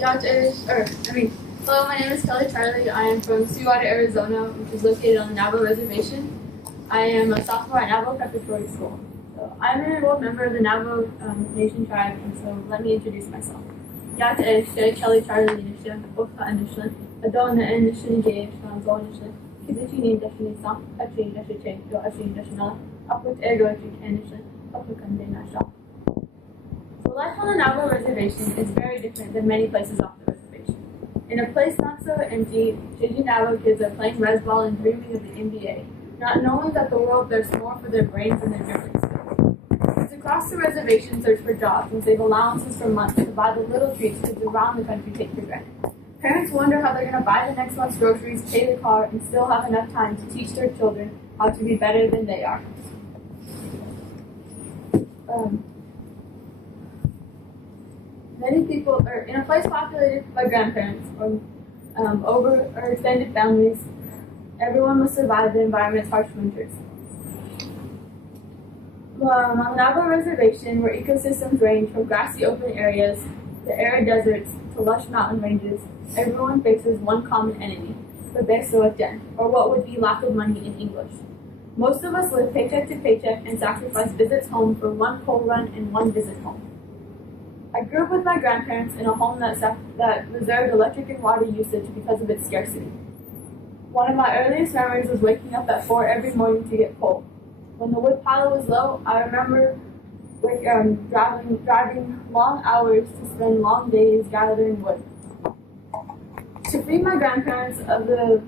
Hello, my name is Charley. I am from Sweetwater, Arizona, which is located on the Navajo Reservation. I am a sophomore at Navajo Preparatory School. So I'm an enrolled member of the Navajo Nation tribe, and so let me introduce myself. Charley Boka Initially, Adona Initially, Shanzo Initially, Kibichi Initially, Sam, Achi Initially, Do Achi Initially, Upward Ego Initially, Upward National. So life on the Navajo Reservation is very different than many places off the reservation. In a place not so empty, Gigi Navajo kids are playing res ball and dreaming of the NBA, not knowing that the world bears more for their brains than their dribbling skills. Kids across the reservation search for jobs and save allowances for months to buy the little treats kids around the country take for granted. Parents wonder how they're going to buy the next month's groceries, pay the car, and still have enough time to teach their children how to be better than they are. Many people are in a place populated by grandparents or extended families. Everyone must survive the environment's harsh winters. On the Navajo Reservation, where ecosystems range from grassy open areas to arid deserts to lush mountain ranges, everyone faces one common enemy, the besoeten, or what would be lack of money in English. Most of us live paycheck to paycheck and sacrifice visits home for one coal run and one visit home. I grew up with my grandparents in a home that reserved electric and water usage because of its scarcity. One of my earliest memories was waking up at 4 every morning to get coal. When the wood pile was low, I remember driving long hours to spend long days gathering wood. To free my grandparents of the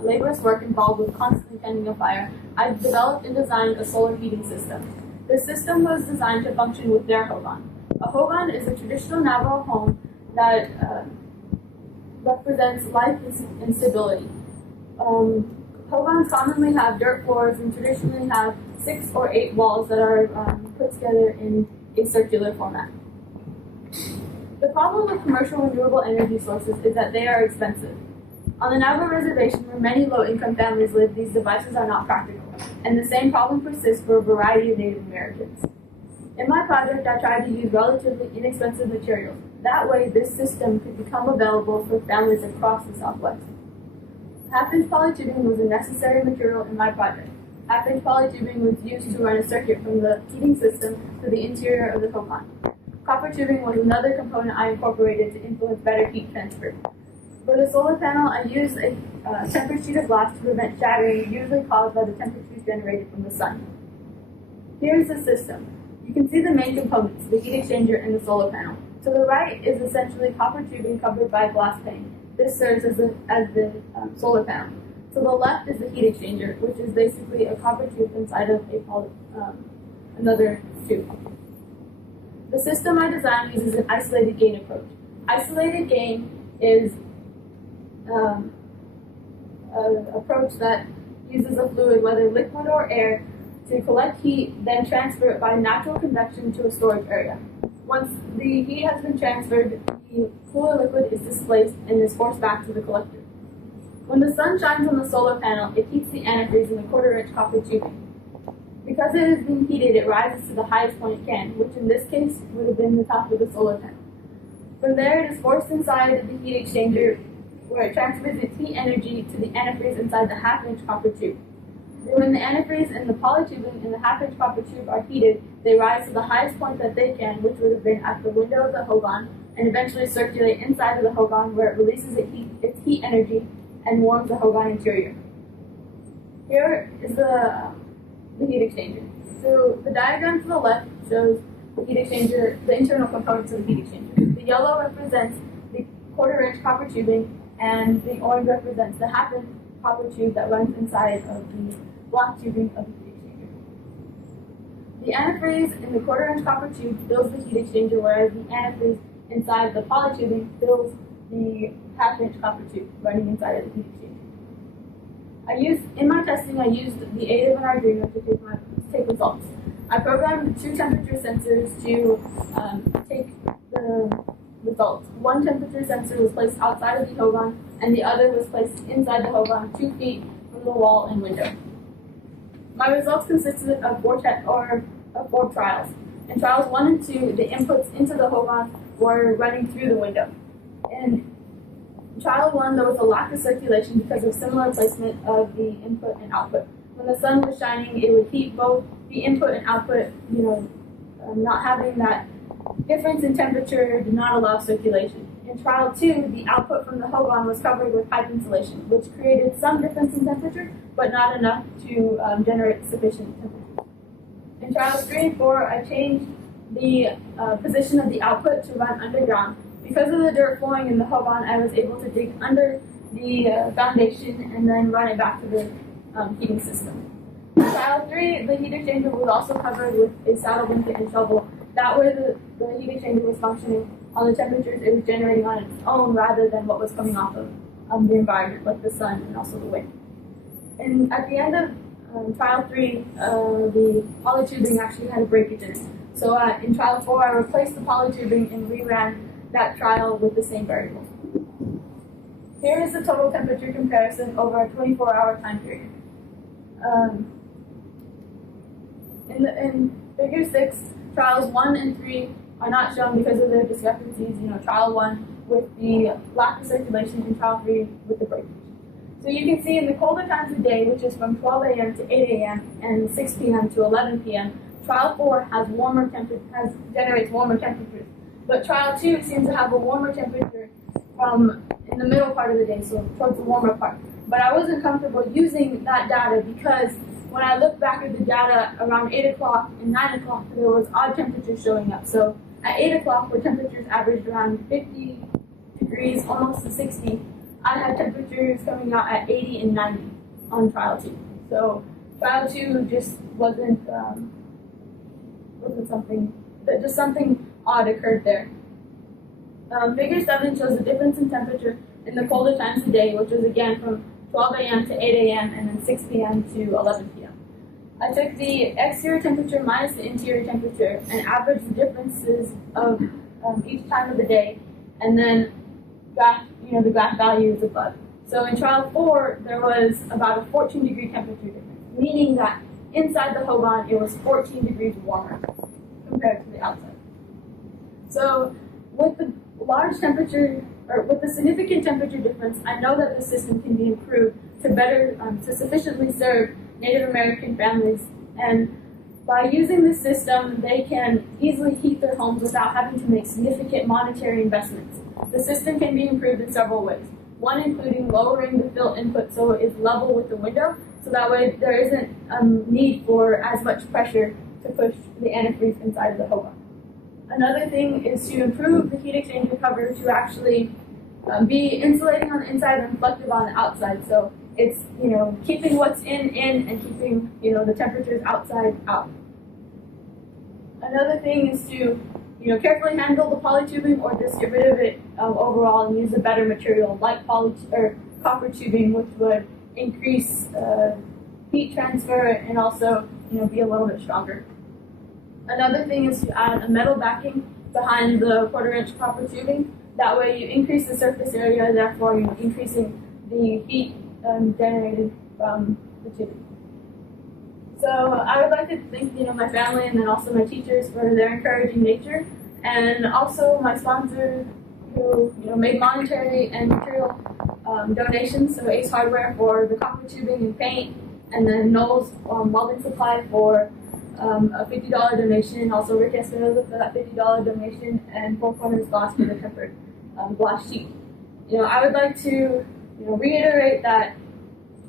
laborious work involved with constantly tending a fire, I developed and designed a solar heating system. This system was designed to function with their hogan. A hogan is a traditional Navajo home that represents life and stability. Hogans commonly have dirt floors and traditionally have 6 or 8 walls that are put together in a circular format. The problem with commercial renewable energy sources is that they are expensive. On the Navajo Reservation, where many low-income families live, these devices are not practical, and the same problem persists for a variety of Native Americans. In my project, I tried to use relatively inexpensive materials. That way, this system could become available for families across the Southwest. Half-inch polytubing was a necessary material in my project. Half-inch polytubing was used to run a circuit from the heating system to the interior of the hogan. Copper tubing was another component I incorporated to influence better heat transfer. For the solar panel, I used a tempered sheet of glass to prevent shattering usually caused by the temperatures generated from the sun. Here's the system. You can see the main components, the heat exchanger and the solar panel. To the right is essentially copper tubing covered by a glass pane. This serves as the solar panel. To the left is the heat exchanger, which is basically a copper tube inside of another tube. The system I designed uses an isolated gain approach. Isolated gain is an approach that uses a fluid, whether liquid or air, to collect heat, then transfer it by natural convection to a storage area. Once the heat has been transferred, the cooler liquid is displaced and is forced back to the collector. When the sun shines on the solar panel, it heats the antifreeze in the quarter-inch copper tubing. Because it is being heated, it rises to the highest point it can, which in this case would have been the top of the solar panel. From there, it is forced inside the heat exchanger, where it transfers its heat energy to the antifreeze inside the half-inch copper tube. When the antifreeze and the polytubing in the half-inch copper tube are heated, they rise to the highest point that they can, which would have been at the window of the hogan, and eventually circulate inside of the hogan, where it releases its heat energy and warms the hogan interior. Here is the heat exchanger. So the diagram to the left shows the heat exchanger, the internal components of the heat exchanger. The yellow represents the quarter-inch copper tubing, and the orange represents the half-inch copper tube that runs inside of the black tubing of the heat exchanger. The antifreeze in the quarter-inch copper tube fills the heat exchanger, whereas the antifreeze inside the polytubing fills the half-inch copper tube running inside of the heat exchanger. In my testing, I used the aid of an Arduino to take results. I programmed 2 temperature sensors to take the results. One temperature sensor was placed outside of the hogan, and the other was placed inside the hogan 2 feet from the wall and window. My results consisted of 4 trials. In trials 1 and 2, the inputs into the hogan were running through the window. In trial 1, there was a lack of circulation because of similar placement of the input and output. When the sun was shining, it would heat both the input and output, not having that difference in temperature did not allow circulation. In trial 2, the output from the hogan was covered with pipe insulation, which created some difference in temperature, but not enough to generate sufficient temperature. In trials 3 and 4, I changed the position of the output to run underground. Because of the dirt flowing in the hogan, I was able to dig under the foundation and then run it back to the heating system. In trial 3, the heat exchanger was also covered with a saddle blanket and shovel. That way the heat exchanger was functioning on the temperatures it was generating on its own rather than what was coming off of the environment, like the sun and also the wind. And at the end of trial 3, the polytubing actually had a breakage in it. So in trial 4, I replaced the polytubing and reran that trial with the same variables. Here is the total temperature comparison over a 24-hour time period. In figure 6, trials 1 and 3 are not shown because of their discrepancies. Trial 1 with the lack of circulation and trial 3 with the breakage. So you can see in the colder times of day, which is from 12 a.m. to 8 a.m. and 6 p.m. to 11 p.m., trial 4 generates warmer temperatures. But trial 2 seems to have a warmer temperature in the middle part of the day, so towards the warmer part. But I wasn't comfortable using that data because when I looked back at the data around 8 o'clock and 9 o'clock, there was odd temperatures showing up. So at 8 o'clock, where temperatures averaged around 50 degrees, almost to 60, I had temperatures coming out at 80 and 90 on trial 2. So trial 2 just wasn't something odd occurred there. Figure 7 shows the difference in temperature in the colder times of day, which was again from 12 a.m. to 8 a.m. and then 6 p.m. to 11 p.m. I took the exterior temperature minus the interior temperature and averaged the differences of each time of the day, and then graph, the graph values above. So in trial 4, there was about a 14-degree temperature difference, meaning that inside the hogan it was 14 degrees warmer compared to the outside. So with the with the significant temperature difference, I know that the system can be improved to sufficiently serve Native American families. And by using this system, they can easily heat their homes without having to make significant monetary investments. The system can be improved in several ways. One including lowering the fill input so it's level with the window, so that way there isn't a need for as much pressure to push the antifreeze inside of the hogan. Another thing is to improve the heat exchanger cover to actually be insulating on the inside and reflective on the outside. So it's keeping what's in and keeping the temperatures outside out. Another thing is to carefully handle the polytubing or just get rid of it overall and use a better material like copper tubing, which would increase heat transfer and also be a little bit stronger. Another thing is to add a metal backing behind the 1/4-inch copper tubing. That way you increase the surface area, therefore increasing the heat generated from the tubing. So I would like to thank my family and then also my teachers for their encouraging nature, and also my sponsors who made monetary and material donations. So Ace Hardware for the copper tubing and paint, and then Knowles Welding Supply for a $50 donation, also Rick Espinoza for that $50 donation, and Four Corners Glass for the tempered glass sheet. I would like to reiterate that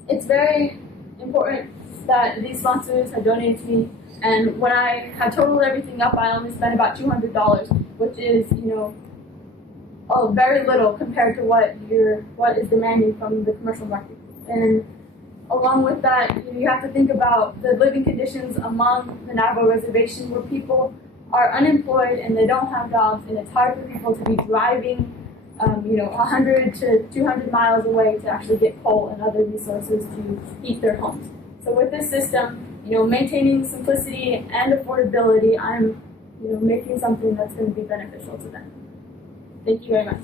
it's very important that these sponsors have donated to me, and when I had totaled everything up, I only spent about $200, which is very little compared to what is demanded from the commercial market. And along with that, you have to think about the living conditions among the Navajo reservation, where people are unemployed and they don't have jobs, and it's hard for people to be driving 100 to 200 miles away to actually get coal and other resources to heat their homes. So with this system, maintaining simplicity and affordability, I'm making something that's going to be beneficial to them. Thank you very much.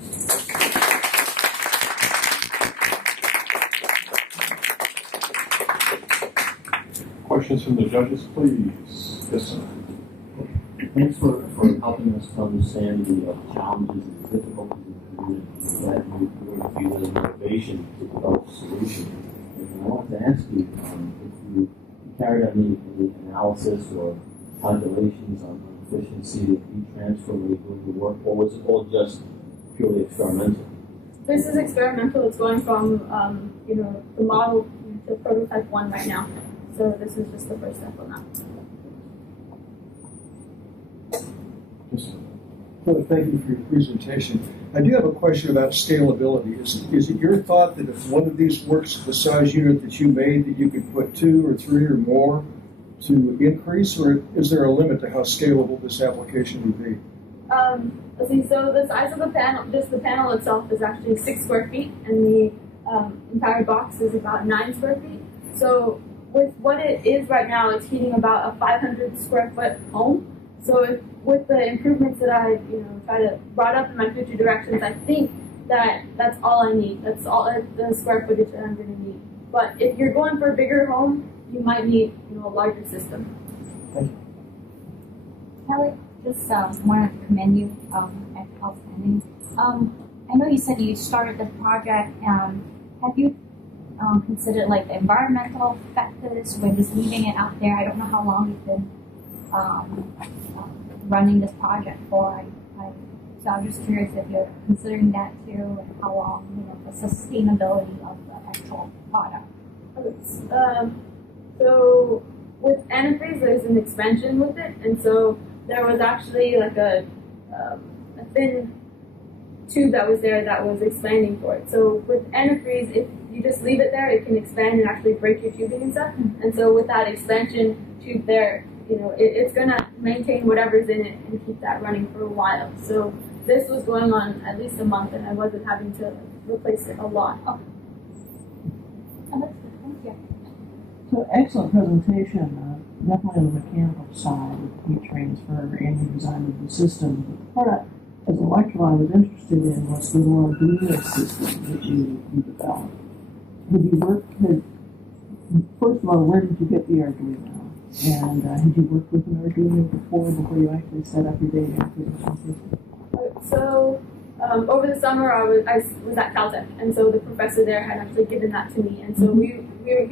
Questions from the judges, please. Yes, sir. Thanks for helping us to understand the challenges and difficulties of and that you would feel as motivation to develop a solution. And I wanted to ask you if you carried out any analysis or calculations on the efficiency of heat transfer when you're doing the work, or was it all just purely experimental? This is experimental. It's going from the model to prototype 1 right now. So this is just the first step on that. Well, thank you for your presentation. I do have a question about scalability. Is it your thought that if one of these works the size unit that you made, that you could put 2 or 3 or more to increase, or is there a limit to how scalable this application would be? Let's see, so the size of the panel, just the panel itself, is actually 6 square feet, and the entire box is about 9 square feet. So with what it is right now, it's heating about a 500 square foot home. So with the improvements that I brought up in my future directions, I think that that's all I need. That's all the square footage that I'm going to need. But if you're going for a bigger home, you might need a larger system. Thank you. Charley, just want to commend you at outstanding. I know you said you started the project. Have you considered like the environmental factors when just leaving it out there? I don't know how long you've been running this project for. So I'm just curious if you're considering that too, and how long, the sustainability of the actual product. So with antifreeze, there's an expansion with it, and so there was actually like a thin tube that was there that was expanding for it. So with antifreeze, if you just leave it there, it can expand and actually break your tubing and stuff. And so with that expansion tube there, it's going to maintain whatever's in it and keep that running for a while. So this was going on at least a month, and I wasn't having to replace it a lot. Oh, that's good. Thank you. So excellent presentation, definitely on the mechanical side with heat transfer and the design of the system. But the part as an electrical I was interested in was the Arduino system that you developed. Have you worked first of all, where did you get the Arduino? And had you worked with an Arduino before you actually set up your data acquisition system? So over the summer, I was at Caltech, and so the professor there had actually given that to me, and so he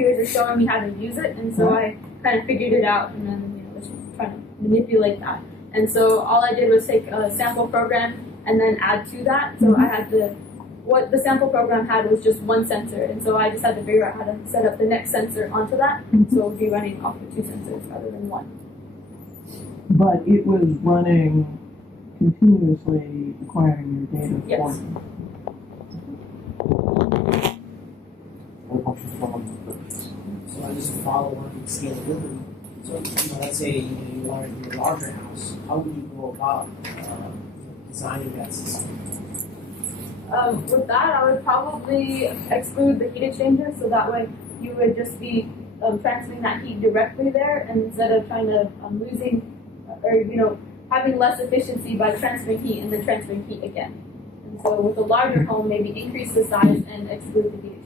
was just showing me how to use it, and so I kind of figured it out, and then was trying to manipulate that. And so all I did was take a sample program and then add to that. So I had what the sample program had was just one sensor, and so I just had to figure out how to set up the next sensor onto that, so it would be running off of 2 sensors rather than 1. But it was running continuously acquiring your data Yes. for you. Other questions from So I just follow on scalability. So let's say you wanted to do a larger house. How would you go about designing that system? With that, I would probably exclude the heat exchanger, so that way you would just be transferring that heat directly there, and instead of trying to losing or having less efficiency by transferring heat and then transferring heat again. And so with a larger home, maybe increase the size and exclude the heat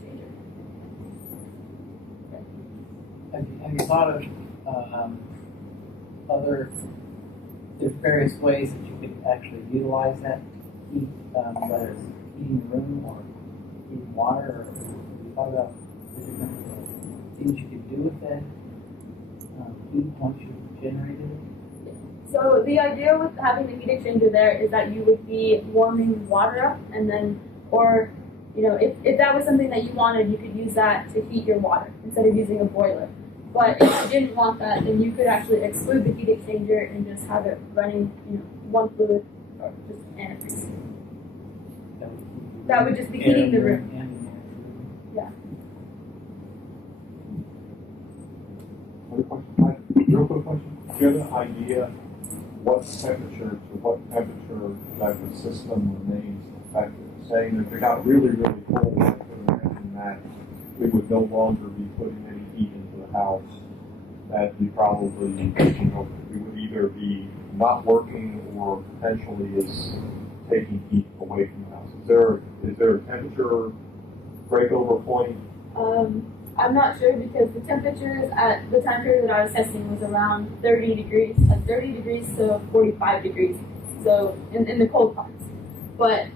exchanger. Have you thought of other various ways that you could actually utilize that heat, whether it's heating the room or heating water, or have you thought about the different things you could do with that heat once you've generated it? So the idea with having the heat exchanger there is that you would be warming water up, and then, or if that was something that you wanted, you could use that to heat your water instead of using a boiler. But if you didn't want that, then you could actually exclude the heat exchanger and just have it running, one fluid or just antifreeze. That would just be heating the room. Yeah. Other questions? Real quick question. Do you have an idea what temperature that the system remains effective? Saying that if it got really, really cold, I could imagine that we would no longer be putting any heat into the house. That we probably, we would either be not working or potentially is taking heat away from the house. Is there a temperature breakover point? I'm not sure, because the temperatures at the time period that I was testing was around 30 degrees, like 30 degrees to 45 degrees, so in the cold parts. But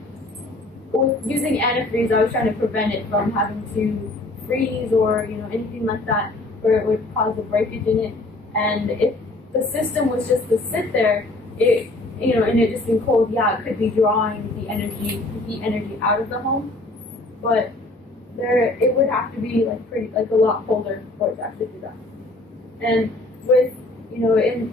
with using antifreeze, I was trying to prevent it from having to freeze or anything like that where it would cause a breakage in it. And if the system was just to sit there, it and it just being cold, it could be drawing the heat energy out of the home, but it would have to be a lot colder for it to actually do that. And with in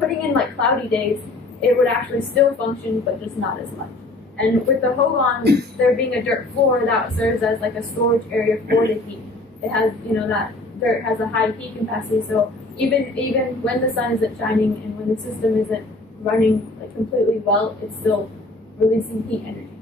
putting in cloudy days, it would actually still function, but just not as much. And with the Hogan, there being a dirt floor, that serves as a storage area for the heat. It has that dirt has a high heat capacity, so even when the sun isn't shining and when the system isn't running completely well, it's still releasing heat energy.